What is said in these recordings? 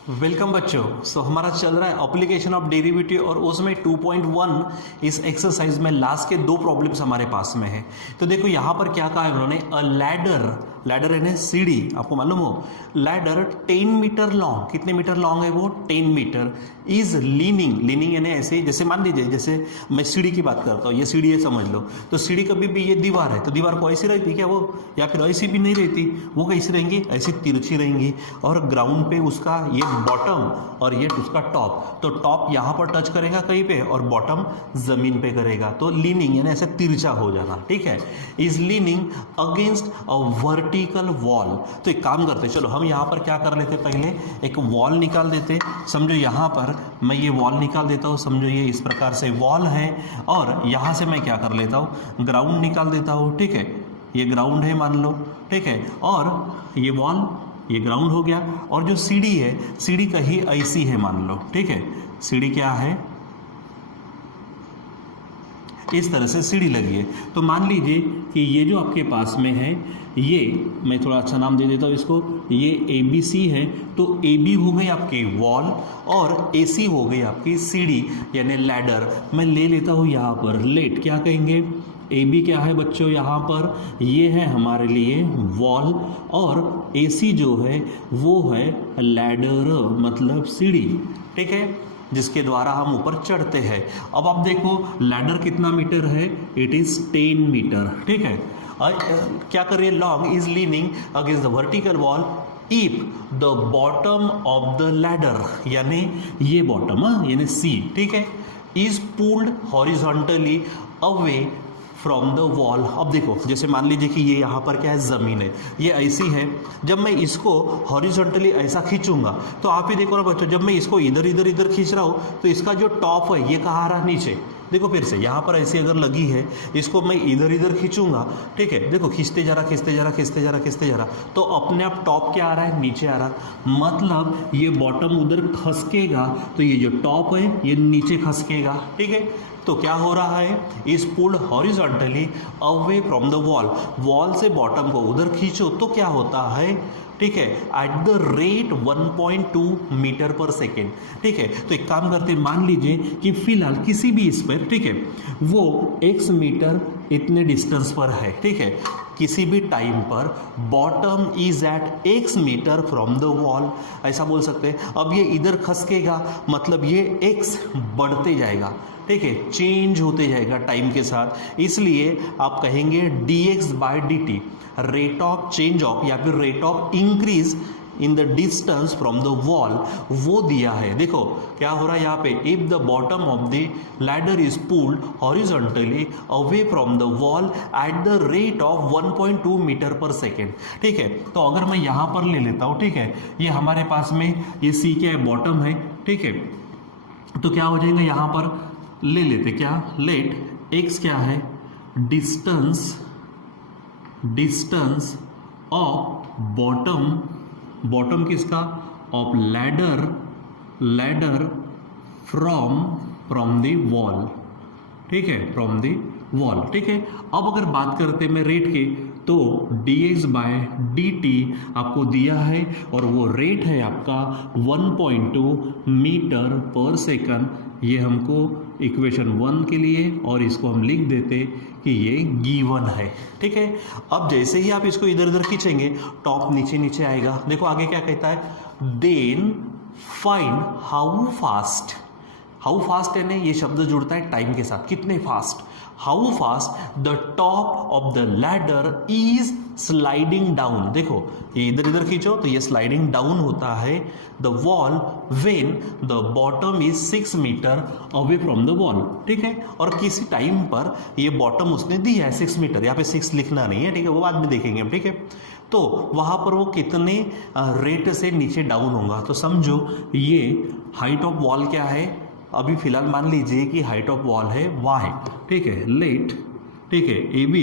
Welcome बच्चों। हमारा चल रहा है एप्लीकेशन ऑफ डेरिवेटिव और उसमें 2.1 इस एक्सरसाइज में लास्ट के दो प्रॉब्लम्स हमारे पास में है। तो देखो यहाँ पर क्या कहा है उन्होंने, अ लैडर यानी सीढ़ी, आपको मालूम हो लैडर 10 मीटर लॉन्ग, कितने मीटर लॉन्ग है वो 10 मीटर, इज लीनिंग यानी ऐसे, जैसे मान लीजिए जैसे मैं सीढ़ी की बात करता हूँ, ये सीढ़ी है समझ लो, तो सीढ़ी कभी भी ये दीवार है तो दीवार को ऐसी रहती क्या वो, या फिर ऐसी भी नहीं रहती, वो कैसी रहेंगी, ऐसी तिरछी रहेंगी, और ग्राउंड पे उसका ये बॉटम और ये उसका टॉप, तो टॉप यहाँ पर टच करेगा कहीं पे और बॉटम जमीन पे करेगा, तो लीनिंग यानी ऐसे तिरछा हो जाना, ठीक है। Is leaning against a vertical wall. तो एक काम करते, चलो हम यहाँ पर क्या कर लेते, पहले एक वॉल निकाल देते। समझो यहाँ पर मैं ये वॉल निकाल देता हूँ, समझो ये इस प्रकार से वॉल है, और यहाँ से मैं क्या कर लेता हूँ, ग्राउंड निकाल देता हूँ, ठीक है। ये ग्राउंड है मान लो, ठीक है, और ये वॉल, ये ग्राउंड हो गया, और जो सीढ़ी है, सीढ़ी कहीं ऐसी है मान लो, ठीक है, सीढ़ी क्या है, इस तरह से सीढ़ी लगी है। तो मान लीजिए कि ये जो आपके पास में है, ये मैं थोड़ा अच्छा नाम दे देता हूँ इसको, ये ABC है, तो AB हो गई आपकी वॉल और AC हो गई आपकी सीढ़ी यानी लैडर। मैं ले लेता हूँ यहाँ पर लेट, क्या कहेंगे, AB क्या है बच्चों यहाँ पर, ये है हमारे लिए वॉल, और AC जो है वो है लैडर मतलब सीढ़ी, ठीक है, जिसके द्वारा हम ऊपर चढ़ते हैं। अब आप देखो लैडर कितना मीटर है, इट इज 10 मीटर, ठीक है। और क्या कर रही है, long is leaning against the vertical wall if the bottom of the ladder, यानी ये बॉटम यानी C, ठीक है, is pulled horizontally away from the wall. अब देखो जैसे मान लीजिए कि ये यहाँ पर क्या है, ज़मीन है, ये ऐसी है, जब मैं इसको हॉरिजॉन्टली ऐसा खींचूंगा तो आप ही देखो ना बच्चों, जब मैं इसको इधर खींच रहा हूँ तो इसका जो टॉप है ये कहाँ आ रहा है, नीचे। देखो फिर से यहाँ पर ऐसी अगर लगी है, इसको मैं इधर खींचूंगा, ठीक है, देखो खींचते जा रहा, तो अपने आप टॉप क्या आ रहा है, नीचे आ रहा, मतलब ये बॉटम उधर खसकेगा तो ये जो टॉप है ये नीचे खसकेगा, ठीक है। तो क्या हो रहा है, is pulled horizontally away from the wall से बॉटम को उधर खींचो तो क्या होता है, ठीक है, eight the rate 1.2 metre per second, ठीक है। तो एक काम करते, मान लीजिए कि फिलहाल किसी भी इस पर, ठीक है, वो x मीटर इतने डिस्टेंस पर है, ठीक है, किसी भी टाइम पर bottom is at x metre from the wall, ऐसा बोल सकते हैं। अब ये इधर खसकेगा मतलब ये x बढ़ते जाएगा, ठीक है, चेंज होते जाएगा टाइम के साथ, इसलिए आप कहेंगे dx/dt rate of change of या फिर rate of increase in the distance from the wall, वो दिया है। देखो क्या हो रहा है यहाँ पे, if the bottom of the ladder is pulled horizontally away from the wall at the rate of 1.2 metre per second, ठीक है। तो अगर मैं यहाँ पर ले लेता हूँ, ठीक है, ये हमारे पास में ये C क्या है, बॉटम है, ठीक है, तो क्या हो जाएगा, यहाँ पर ले लेते क्या, लेट x क्या है, डिस्टेंस ऑफ बॉटम किसका, of ladder from the wall, ठीक है, फ्रॉम द वॉल, ठीक है। अब अगर बात करते मैं रेट के, तो dx/dt आपको दिया है और वो रेट है आपका 1.2 मीटर पर सेकंड, ये हमको इक्वेशन 1 के लिए, और इसको हम लिख देते कि ये गिवन है, ठीक है। अब जैसे ही आप इसको इधर खींचेंगे टॉप नीचे आएगा। देखो आगे क्या कहता है, देन फाइंड हाउ फास्ट है ना, ये शब्द जुड़ता है टाइम के साथ, कितने fast, how fast the top of the ladder is sliding down. देखो ये इधर खींचो तो ये स्लाइडिंग डाउन होता है the wall when the bottom is 6 metre away from the wall, ठीक है। और किसी टाइम पर ये बॉटम उसने दिया है 6 मीटर, यहाँ पे 6 लिखना नहीं है, ठीक है, वो बाद में देखेंगे हम, ठीक है। तो वहाँ पर वो कितने रेट से नीचे डाउन होगा, तो समझो ये हाइट ऑफ वॉल क्या है, अभी फिलहाल मान लीजिए कि हाइट ऑफ वॉल है y, ठीक है, लेट, ठीक है, AB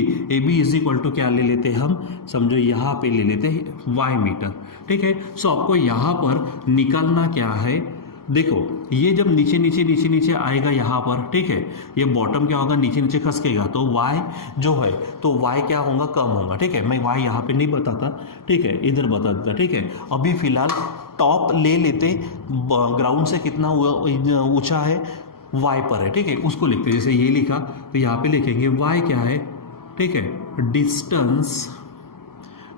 इज इक्वल टू क्या ले लेते हैं हम, समझो यहाँ पे ले लेते हैं y मीटर, ठीक है। सो आपको यहाँ पर निकालना क्या है, देखो ये जब नीचे नीचे नीचे नीचे आएगा यहाँ पर, ठीक है, ये बॉटम क्या होगा, नीचे नीचे खसकेगा, तो y जो है तो y क्या होगा, कम होगा, ठीक है। मैं y यहाँ पे नहीं बताता, ठीक है, इधर बता देता, ठीक है। अभी फिलहाल टॉप ले लेते, ग्राउंड से कितना ऊंचा है, y पर है, ठीक है, उसको लिखते। जैसे ये लिखा तो यहाँ पे लिखेंगे y क्या है, ठीक है,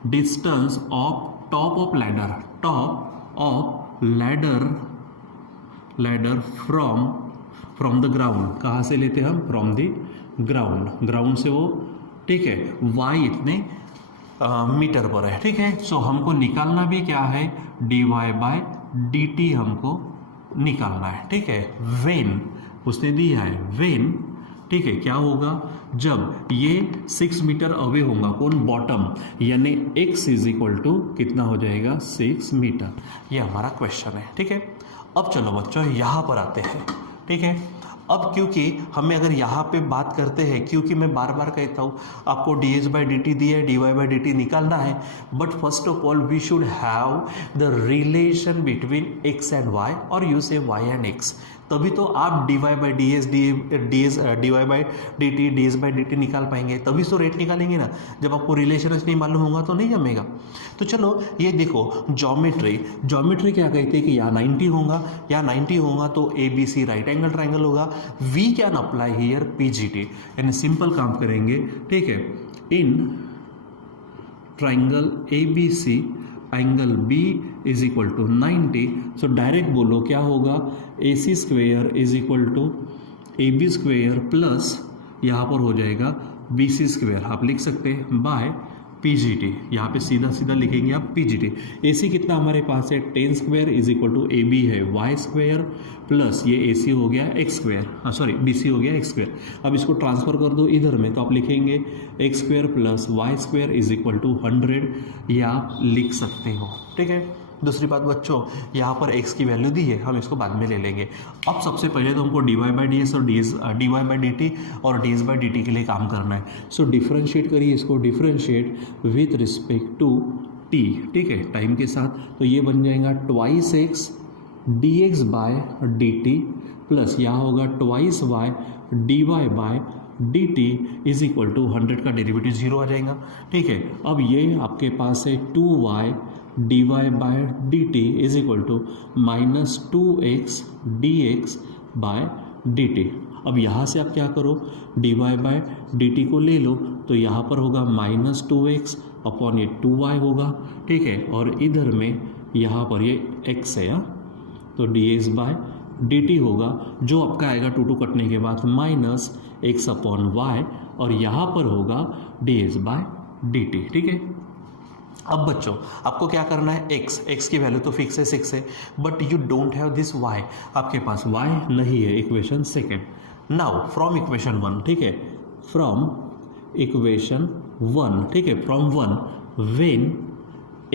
distance of top of ladder from the ground. कहाँ से लेते हैं हम, फ्रॉम द ग्राउंड से वो, ठीक है, y इतने मीटर पर है, ठीक है। सो हमको निकालना भी क्या है, dy/dt हमको निकालना है, ठीक है। वेन उसने दिया है, वेन, ठीक है, क्या होगा जब ये 6 मीटर अवे होगा, कौन, बॉटम, यानी x इज इक्वल टू कितना हो जाएगा, 6 मीटर। ये हमारा क्वेश्चन है, ठीक है। अब चलो बच्चों यहाँ पर आते हैं, ठीक है। अब क्योंकि हमें अगर यहाँ पे बात करते हैं, क्योंकि मैं बार बार कहता हूँ आपको dh/dt दिया है, dy/dt निकालना है, but first of all we should have the relation between x and y, और you say y and x, तभी तो आप dy/dt निकाल पाएंगे, तभी तो रेट निकालेंगे ना। जब आपको रिलेशन नहीं मालूम होगा तो नहीं जमेगा। तो चलो ये देखो, ज्योमेट्री क्या कहते हैं कि यहाँ 90 होगा, यहाँ 90 होगा तो ABC राइट एंगल ट्राइंगल होगा। We can apply here PGT, यानी सिंपल काम करेंगे, ठीक है। In triangle ABC angle B is equal to 90, so direct बोलो क्या होगा, AC square is equal to AB square plus यहाँ पर हो जाएगा BC स्क्वेयर, आप लिख सकते हैं, बाय PGT। यहाँ पे सीधा सीधा लिखेंगे आप PGT। AC कितना हमारे पास है, 10 square is equal to AB है y स्क्वेयर प्लस ये AC हो गया x स्क्वेयर, सॉरी BC हो गया x स्क्वेयर। अब इसको ट्रांसफर कर दो इधर में, तो आप लिखेंगे x square plus y square is equal to 100, ये आप लिख सकते हो, ठीक है। दूसरी बात बच्चों, यहाँ पर x की वैल्यू दी है, हम इसको बाद में ले लेंगे। अब सबसे पहले तो हमको dy/ds और dy/dt और ds/dt के लिए काम करना है। सो डिफरेंशिएट करिए इसको, differentiate with respect to t, ठीक है, टाइम के साथ। तो ये बन जाएगा 2x dx/dt प्लस यहाँ होगा 2y dy/dt is equal to 100 का डेरिवेटिव 0 आ जाएगा, ठीक है। अब ये आपके पास है 2y dy/dt is equal to -2x dx/dt। अब यहाँ से आप क्या करो, dy/dt को ले लो, तो यहाँ पर होगा -2x अपॉन ये 2y होगा, ठीक है। और इधर में यहाँ पर ये x है, तो dx/dt होगा, जो आपका आएगा 2 कटने के बाद -x अपॉन y, और यहाँ पर होगा dx/dt, ठीक है। अब बच्चों आपको क्या करना है, x की वैल्यू तो फिक्स है 6 है, but you don't have this y, आपके पास y नहीं है, equation second. Now from equation 1, ठीक है, फ्रॉम इक्वेशन 1, ठीक है, from 1 when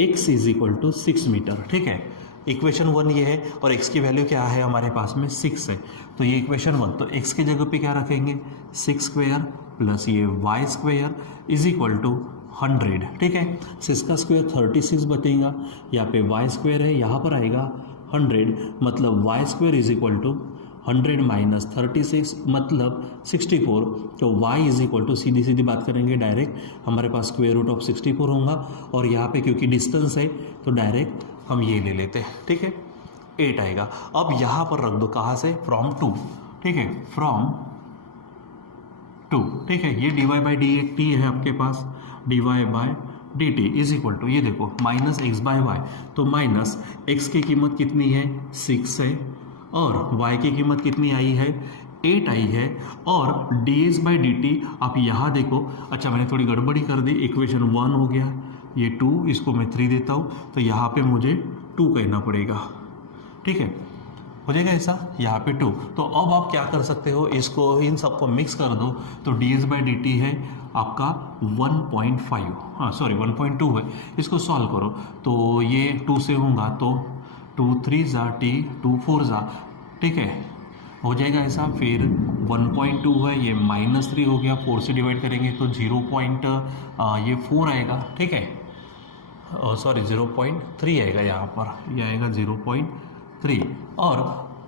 x is equal to 6 metre, ठीक है। इक्वेशन 1 ये है और x की वैल्यू क्या है हमारे पास में 6 है, तो ये इक्वेशन 1, तो x की जगह पे क्या रखेंगे, 6 स्क्वेयर प्लस ये y square is equal to 100, ठीक है। 6 का स्क्वायर 36 बचेगा, यहाँ पे y स्क्वायर है, यहाँ पर आएगा 100, मतलब y square is equal to 100 minus 36 मतलब 64, तो y इज इक्वल टू, सीधी सीधी बात करेंगे डायरेक्ट, हमारे पास स्क्वायर रूट ऑफ 64 होगा, और यहाँ पे क्योंकि डिस्टेंस है तो डायरेक्ट हम ये ले लेते हैं, ठीक है, 8 आएगा। अब यहाँ पर रख दो, कहाँ से, फ्रॉम 2, ठीक है, फ्रॉम 2, ठीक है। ये dy/dt है आपके पास, dy/dt इज इक्वल टू, ये देखो -x/y, तो माइनस x की कीमत कितनी है, 6 है, और y की कीमत कितनी आई है, 8 आई है, और dx/dt आप यहाँ देखो, अच्छा मैंने थोड़ी गड़बड़ी कर दी, इक्वेशन 1 हो गया, ये 2, इसको मैं 3 देता हूँ, तो यहाँ पे मुझे 2 कहना पड़ेगा, ठीक है, हो जाएगा ऐसा, यहाँ पे 2। तो अब आप क्या कर सकते हो, इसको इन सबको मिक्स कर दो, तो dx/dt है आपका 1.5, हाँ सॉरी 1.2 है, इसको सॉल्व करो, तो ये 2 से होगा, तो 2 3 ज़ा t 2 4 ज़ा, ठीक है, हो जाएगा ऐसा। फिर 1.2 है, ये -3 हो गया, 4 से डिवाइड करेंगे तो 0.4 आएगा, ठीक है, सॉरी 0.3 आएगा, यहाँ पर ये आएगा 0.3, 3 और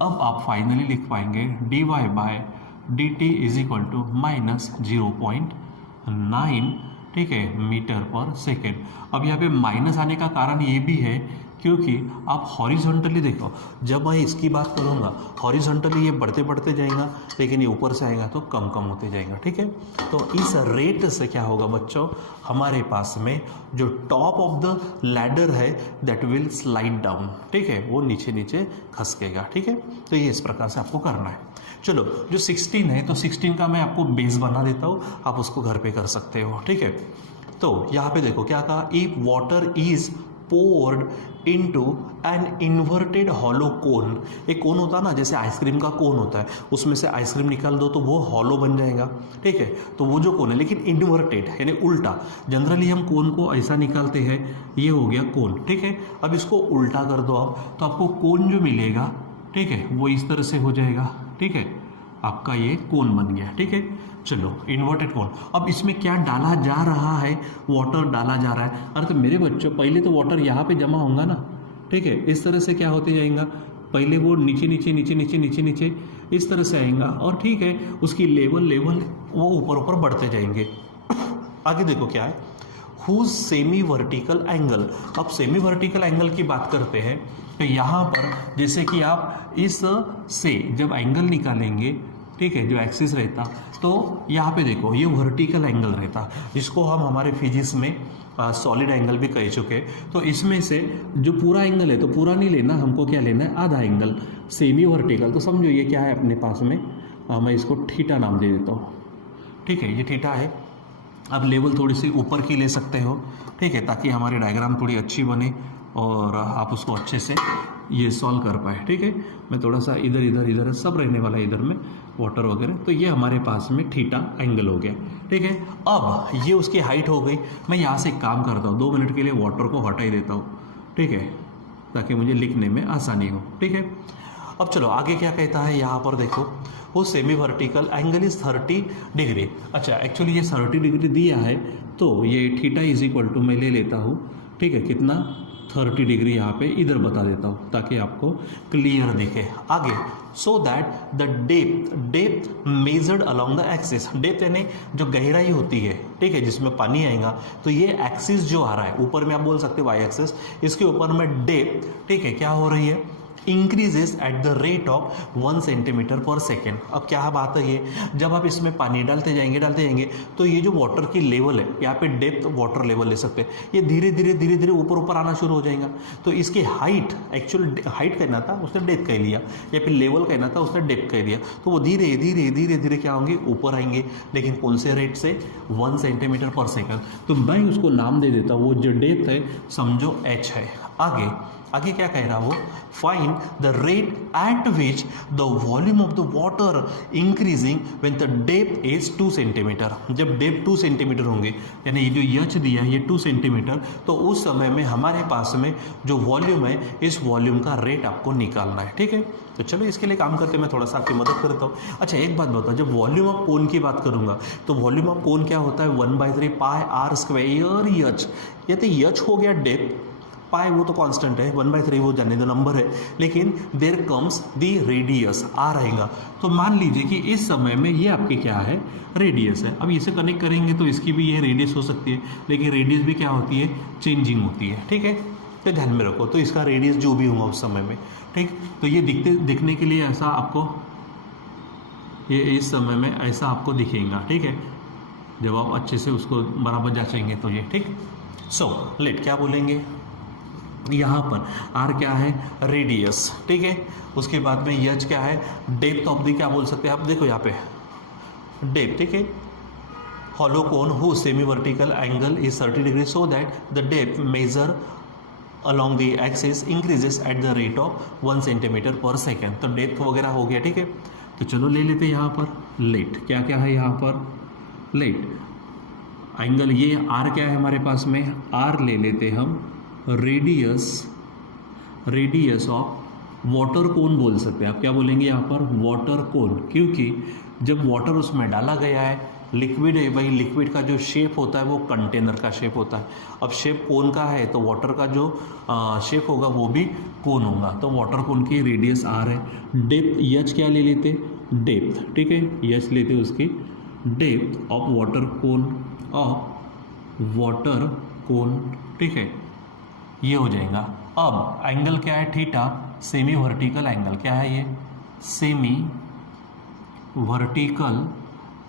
अब आप फाइनली लिख पाएंगे dy by d t is equal to -0.9, ठीक है, मीटर पर सेकेंड। अब यहाँ पे माइनस आने का कारण ये भी है क्योंकि आप हॉरिजॉन्टली देखो, जब मैं इसकी बात करूँगा हॉरिजॉन्टली ये बढ़ते बढ़ते जाएगा, लेकिन ये ऊपर से आएगा तो कम कम होते जाएगा, ठीक है। तो इस रेट से क्या होगा बच्चों, हमारे पास में जो टॉप ऑफ द लैडर है दैट विल स्लाइड डाउन, ठीक है, वो नीचे नीचे खसकेगा, ठीक है। तो ये इस प्रकार से आपको करना है। चलो जो 16 है तो 16 का मैं आपको बेस बना देता हूँ, आप उसको घर पे कर सकते हो, ठीक है। तो यहाँ पे देखो क्या कहा, if water is poured into an inverted hollow cone। एक कोन होता है ना, जैसे आइसक्रीम का कोन होता है, उसमें से आइसक्रीम निकाल दो तो वो हॉलो बन जाएगा, ठीक है। तो वो जो कोन है, लेकिन इन्वर्टेड यानी उल्टा, जनरली हम कोन को ऐसा निकालते हैं, ये हो गया कोन, ठीक है। अब इसको उल्टा कर दो आप, तो आपको कोन जो मिलेगा, ठीक है, वो इस तरह से हो जाएगा, ठीक है, आपका ये कोन बन गया, ठीक है। चलो इन्वर्टेड कोन, अब इसमें क्या डाला जा रहा है, वाटर डाला जा रहा है। अरे तो मेरे बच्चों पहले तो वाटर यहाँ पे जमा होगा ना, ठीक है, इस तरह से क्या होते जाएगा, पहले वो नीचे नीचे नीचे नीचे नीचे नीचे इस तरह से आएगा, और ठीक है उसकी लेवल वो ऊपर ऊपर बढ़ते जाएंगे। आगे देखो क्या है, हुज सेमी वर्टिकल एंगल। अब सेमी वर्टिकल एंगल की बात करते हैं तो यहाँ पर जैसे कि आप इस से जब एंगल निकालेंगे, ठीक है, जो एक्सिस रहता, तो यहाँ पे देखो ये वर्टिकल एंगल रहता, जिसको हम हमारे फिजिक्स में सॉलिड एंगल भी कह चुके। तो इसमें से जो पूरा एंगल है तो पूरा नहीं लेना, हमको क्या लेना है, आधा एंगल, सेमी वर्टिकल। तो समझो ये क्या है अपने पास में, मैं इसको थीटा नाम दे देता हूँ, ठीक है, ये थीटा है। अब लेवल थोड़ी सी ऊपर की ले सकते हो, ठीक है, ताकि हमारी डायग्राम थोड़ी अच्छी बने और आप उसको अच्छे से ये सॉल्व कर पाए, ठीक है। मैं थोड़ा सा इधर इधर इधर सब रहने वाला है इधर में वाटर वगैरह, तो ये हमारे पास में थीटा एंगल हो गया, ठीक है। अब ये उसकी हाइट हो गई। मैं यहाँ से एक काम करता हूँ, 2 मिनट के लिए वाटर को हटा ही देता हूँ, ठीक है, ताकि मुझे लिखने में आसानी हो, ठीक है। अब चलो आगे क्या कहता है, यहाँ पर देखो, वो semi vertical angle is 30 degree. अच्छा एक्चुअली ये 30 डिग्री दिया है, तो ये थीटा इज इक्वल टू मैं ले लेता हूँ, ठीक है, कितना, 30 डिग्री यहाँ पे इधर बता देता हूँ ताकि आपको क्लियर दिखे। आगे, सो that the depth measured along the axis. Depth यानी जो गहराई होती है, ठीक है, जिसमें पानी आएगा, तो ये एक्सिस जो आ रहा है ऊपर में, आप बोल सकते हो वाई एक्सिस, इसके ऊपर में डेप्थ, ठीक है, क्या हो रही है, increases at the rate of 1 centimetre per second. अब क्या बात है, ये जब आप इसमें पानी डालते जाएंगे तो ये जो वाटर की लेवल है, यहाँ पे डेप्थ वाटर लेवल ले सकते हैं, ये धीरे धीरे ऊपर आना शुरू हो जाएगा। तो इसकी हाइट, एक्चुअल हाइट कहना था, उसने डेप्थ कह लिया, या फिर लेवल कहना था, उसने डेप्थ कह दिया। तो वो धीरे धीरे क्या होंगे, ऊपर आएंगे, लेकिन कौन से रेट से, 1 सेंटीमीटर पर सेकेंड। तो मैं उसको नाम दे देता हूँ, वो जो डेप्थ है समझो h है। आगे क्या कह रहा हो, find the rate at which the volume of the water increasing when the depth is 2 centimetre. जब डेप्थ 2 सेंटीमीटर होंगे, यानी ये जो यच दिया है ये 2 सेंटीमीटर, तो उस समय में हमारे पास में जो वॉल्यूम है, इस वॉल्यूम का रेट आपको निकालना है, ठीक है। तो चलो इसके लिए काम करते, मैं थोड़ा सा आपकी मदद करता हूँ। अच्छा एक बात बताओ, जब वॉल्यूम ऑफ कोन की बात करूँगा तो वॉल्यूम ऑफ कोन क्या होता है, 1/3 पाई आर स्क्वायर यच। ये तो यच हो गया डेप्थ, पाई वो तो कांस्टेंट है, 1/3 वो जाने दो नंबर है, लेकिन देयर कम्स दी रेडियस, आ रहेगा। तो मान लीजिए कि इस समय में ये आपके क्या है, रेडियस है। अब इसे कनेक्ट करेंगे तो इसकी भी ये रेडियस हो सकती है, लेकिन रेडियस भी क्या होती है, चेंजिंग होती है, ठीक है। तो ध्यान में रखो, तो इसका रेडियस जो भी होगा उस समय में, ठीक। तो ये दिखने के लिए ऐसा आपको, ये इस समय में ऐसा आपको दिखेगा, ठीक है, जब आप अच्छे से उसको बराबर जांचेंगे तो ये, ठीक। सो लेट क्या बोलेंगे, यहाँ पर आर क्या है, रेडियस, ठीक है। उसके बाद में यच क्या है, डेप्थ ऑफ द, क्या बोल सकते हैं आप, देखो यहाँ पे डेप्थ, ठीक है। Hollow cone who semi vertical angle is 30 degree, so that the depth measure along the axis increases at the rate of 1 centimetre per second. तो डेप्थ वगैरह हो गया, ठीक है। तो चलो ले लेते हैं यहाँ पर लेट, क्या क्या है यहाँ पर, लेट एंगल, ये आर क्या है हमारे पास में, आर ले लेते हम, रेडियस ऑफ वाटर कोन बोल सकते हैं आप, क्या बोलेंगे यहाँ पर, वाटर कोन, क्योंकि जब वाटर उसमें डाला गया है लिक्विड है भाई, लिक्विड का जो शेप होता है वो कंटेनर का शेप होता है। अब शेप कोन का है तो वाटर का जो शेप होगा वो भी कोन होगा। तो वाटर कोन की रेडियस आर है। डेप्थ एच क्या ले लेते, डेप्थ, ठीक है, एच लेते उसकी डेप्थ ऑफ वाटर कोन, ठीक है, ये हो जाएगा। अब एंगल क्या है, थीटा, सेमी वर्टिकल एंगल क्या है ये, सेमी वर्टिकल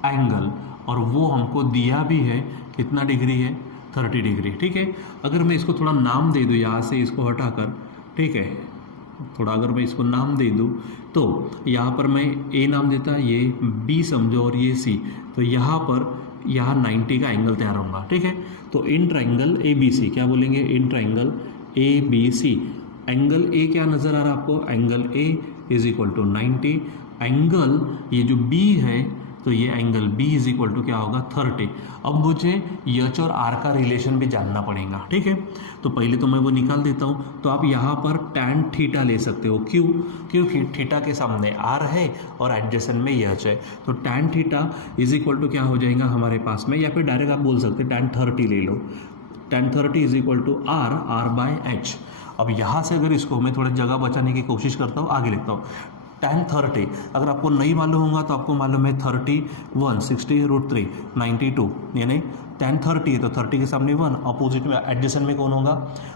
एंगल, और वो हमको दिया भी है कितना डिग्री है, 30 डिग्री, ठीक है। अगर मैं इसको थोड़ा नाम दे दूँ यहाँ से इसको हटाकर, ठीक है, थोड़ा अगर मैं इसको नाम दे दूँ तो यहाँ पर मैं ए नाम देता, ये बी समझो और ये सी, तो यहाँ पर यहाँ 90 का एंगल तैयार होगा, ठीक है। तो इन ट्राइंगल ए बी सी क्या बोलेंगे, in triangle A B C, angle A क्या नज़र आ रहा है आपको, angle A is equal to 90, angle ये जो बी है तो ये angle B is equal to क्या होगा, 30। अब मुझे एच और आर का रिलेशन भी जानना पड़ेगा, ठीक है। तो पहले तो मैं वो निकाल देता हूँ। तो आप यहाँ पर टैन थीटा ले सकते हो, क्यों, क्योंकि थीटा के सामने आर है और एडजेसेंट में एच है। तो tan theta is equal to क्या हो जाएगा हमारे पास में, या फिर डायरेक्ट आप बोल सकते हैं टैन 30 ले लो, tan 30 is equal to r by h. अब यहाँ से अगर इसको मैं थोड़ी जगह बचाने की कोशिश करता हूँ, आगे लिखता हूँ टैन 30, अगर आपको नहीं मालूम होगा तो आपको मालूम है 31 60√3 92, यानी टैन 30 है तो 30 के सामने 1, अपोजिट में एडजेसेंट में कौन होगा,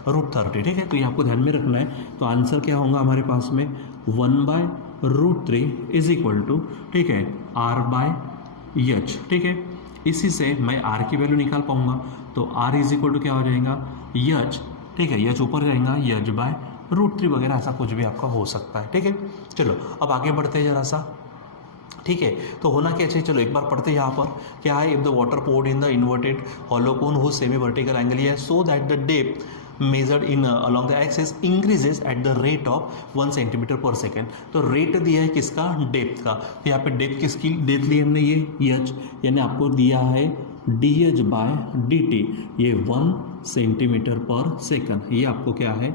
√30, ठीक है। तो ये आपको ध्यान में रखना है। तो आंसर क्या होगा हमारे पास में 1/√3 इज इक्वल टू, ठीक है, r/h, ठीक है। इसी से मैं r की वैल्यू निकाल पाऊंगा। तो r इज इक्वल टू क्या हो जाएगा, h, ठीक है, h ऊपर जाएगा, h/√3 वगैरह ऐसा कुछ भी आपका हो सकता है, ठीक है। चलो अब आगे बढ़ते हैं जरा सा, ठीक है। तो होना क्या चाहिए, चलो एक बार पढ़ते हैं यहाँ पर क्या है, if the water poured in the inverted hollow cone whose semi vertical angle है so that the depth measured in along the axis increases at the rate of 1 centimetre per second. तो रेट दिया है किसका, depth का। तो यहाँ पे depth किसकी डेप्थ ली हमने, ये एच, यानी आपको दिया है dh/dt, ये 1 सेंटीमीटर पर सेकंड, ये आपको क्या है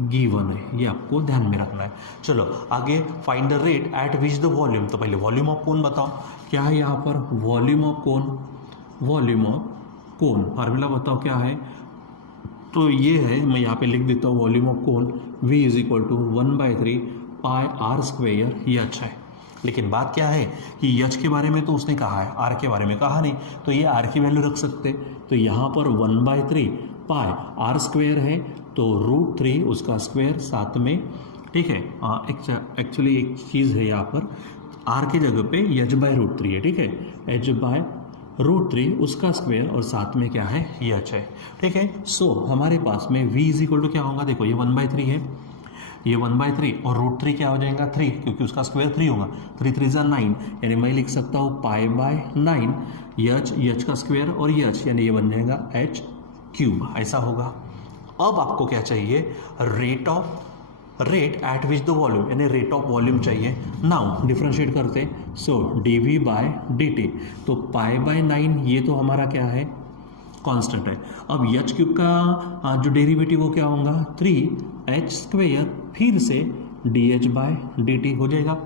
गिवन है, ये आपको ध्यान में रखना है। चलो आगे, find the rate at which the volume. तो पहले वॉल्यूम ऑफ कोन बताओ क्या है यहाँ पर, वॉल्यूम ऑफ कोन फार्मूला बताओ क्या है। तो ये है, मैं यहाँ पे लिख देता हूँ volume of cone V is equal to 1/3 πr² h है। लेकिन बात क्या है कि एच के बारे में तो उसने कहा है, आर के बारे में कहा नहीं, तो ये आर की वैल्यू रख सकते। तो यहाँ पर 1/3 πr² है तो √3 उसका स्क्वायर साथ में, ठीक है। एक्चुअली एक चीज़ है यहाँ पर, आर की जगह पे h/√3 है, ठीक है, h/√3 उसका स्क्वायर और साथ में क्या है एच है, ठीक है। सो हमारे पास में v इज इक्वल टू क्या होगा, देखो ये 1/3 है, ये 1/3 और √3 क्या हो जाएगा 3, क्योंकि उसका स्क्वायर 3 होगा, 3 3 = 9, यानी मैं लिख सकता हूँ π/9 एच का स्क्वायर और एच, यानी ये बन जाएगा h³, ऐसा होगा। अब आपको क्या चाहिए, rate at which the volume, यानी रेट ऑफ वॉल्यूम चाहिए। नाउ डिफ्रेंशिएट करते, सो dv/dt, तो π/9 ये तो हमारा क्या है कांस्टेंट है। अब h³ का जो डेरिवेटिव वो क्या होगा 3h², फिर से dh/dt हो जाएगा।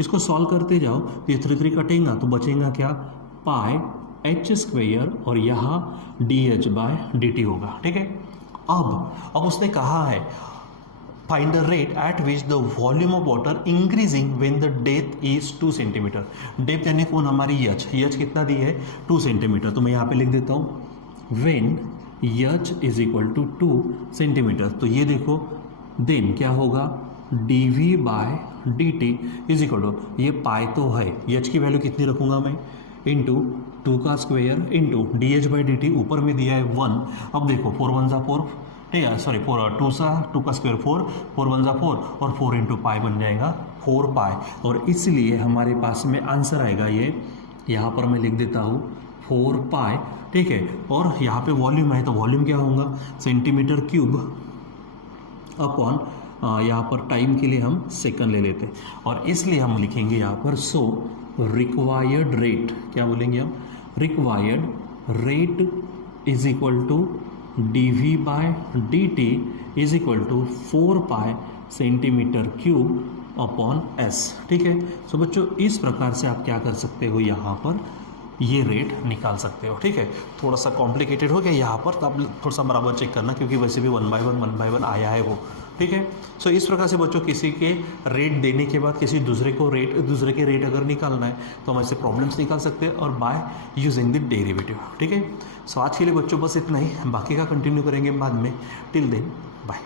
इसको सॉल्व करते जाओ तो ये 3 कटेगा तो बचेगा क्या, πh² और यहाँ dh/dt होगा, ठीक है। अब उसने कहा है find the rate at which the volume of water increasing when the depth is 2 centimetre. Depth यानी कौन हमारी एच कितना दी है 2 सेंटीमीटर। तो मैं यहाँ पे लिख देता हूँ when h is equal to 2 centimetre. तो ये देखो देन क्या होगा, dv/dt इज इक्वल टू, ये पाई तो है, एच की वैल्यू कितनी रखूँगा मैं, इंटू 2 का स्क्वायर इंटू dh/dt, ऊपर में दिया है 1। अब देखो 4 1 = 4, ठीक है, सॉरी 2 का स्क्वायर 4, 4 1 = 4 और 4 इंटू पाई बन जाएगा 4π, और इसलिए हमारे पास में आंसर आएगा ये, यहाँ पर मैं लिख देता हूँ 4π, ठीक है। और यहाँ पे वॉल्यूम है तो वॉल्यूम क्या होगा सेंटीमीटर क्यूब अपॉन, यहाँ पर टाइम के लिए हम सेकंड ले लेते हैं, और इसलिए हम लिखेंगे यहाँ पर सो रिक्वायर्ड रेट, क्या बोलेंगे हम, required rate is equal to dv/dt is equal to 4π centimetre cube upon s, ठीक है। सो बच्चों इस प्रकार से आप क्या कर सकते हो, यहाँ पर ये रेट निकाल सकते हो। ठीक है, थोड़ा सा कॉम्प्लिकेटेड हो गया यहाँ पर, तो आप थोड़ा सा बराबर चेक करना, क्योंकि वैसे भी 1 बाय 1 आया है वो। ठीक है, सो इस प्रकार से बच्चों किसी के रेट देने के बाद किसी दूसरे के रेट अगर निकालना है तो हम ऐसे प्रॉब्लम्स निकाल सकते हैं, और बाय यूजिंग द डेरिवेटिव। ठीक है, सो आज के लिए बच्चों बस इतना ही, बाकी का कंटिन्यू करेंगे बाद में। Till then bye.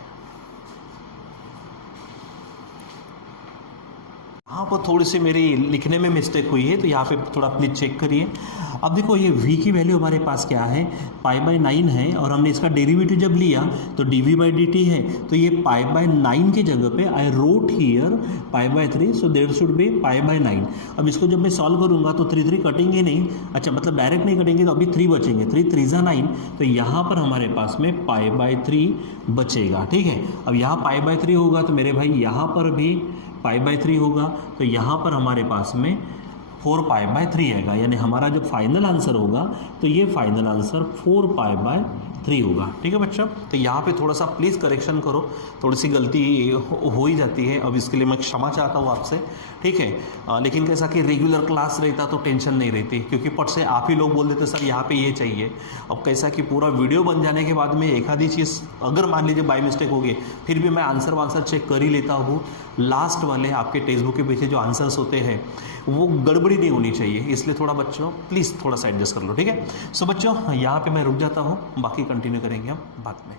यहाँ पर थोड़ी सी मेरी लिखने में मिस्टेक हुई है, तो यहाँ पे थोड़ा प्लीज चेक करिए। अब देखो ये v की वैल्यू हमारे पास क्या है, π/9 है, और हमने इसका डेरिवेटिव जब लिया तो dv/dt है, तो ये π/9 की जगह पे I wrote here π/3, so there should be π/9। अब इसको जब मैं सॉल्व करूँगा तो 3 कटेंगे नहीं, अच्छा मतलब डायरेक्ट नहीं कटेंगे, तो अभी 3 बचेंगे, 3 3 जा 9, तो यहाँ पर हमारे पास में π/3 बचेगा। ठीक है, अब यहाँ π/3 होगा तो मेरे भाई यहाँ पर भी π/3 होगा, तो यहाँ पर हमारे पास में 4π/3 आएगा, यानी हमारा जो फाइनल आंसर होगा तो ये फाइनल आंसर 4π/3 होगा। ठीक है बच्चा, तो यहाँ पे थोड़ा सा प्लीज़ करेक्शन करो, थोड़ी सी गलती हो ही जाती है, अब इसके लिए मैं क्षमा चाहता हूँ आपसे। ठीक है, लेकिन कैसा कि रेगुलर क्लास रहता तो टेंशन नहीं रहती, क्योंकि पट से आप ही लोग बोल देते सर यहाँ पे ये चाहिए। अब कैसा कि पूरा वीडियो बन जाने के बाद में एक आधी चीज़ अगर मान लीजिए बाय मिस्टेक हो गई, फिर भी मैं आंसर चेक कर ही लेता हूँ। लास्ट वाले आपके टेक्स्ट बुक के पीछे जो आंसर्स होते हैं वो गड़बड़ी नहीं होनी चाहिए, इसलिए थोड़ा बच्चों प्लीज़ थोड़ा सा एडजस्ट कर लो। ठीक है, सो बच्चों यहाँ पे मैं रुक जाता हूँ, बाकी कंटिन्यू करेंगे हम बाद में।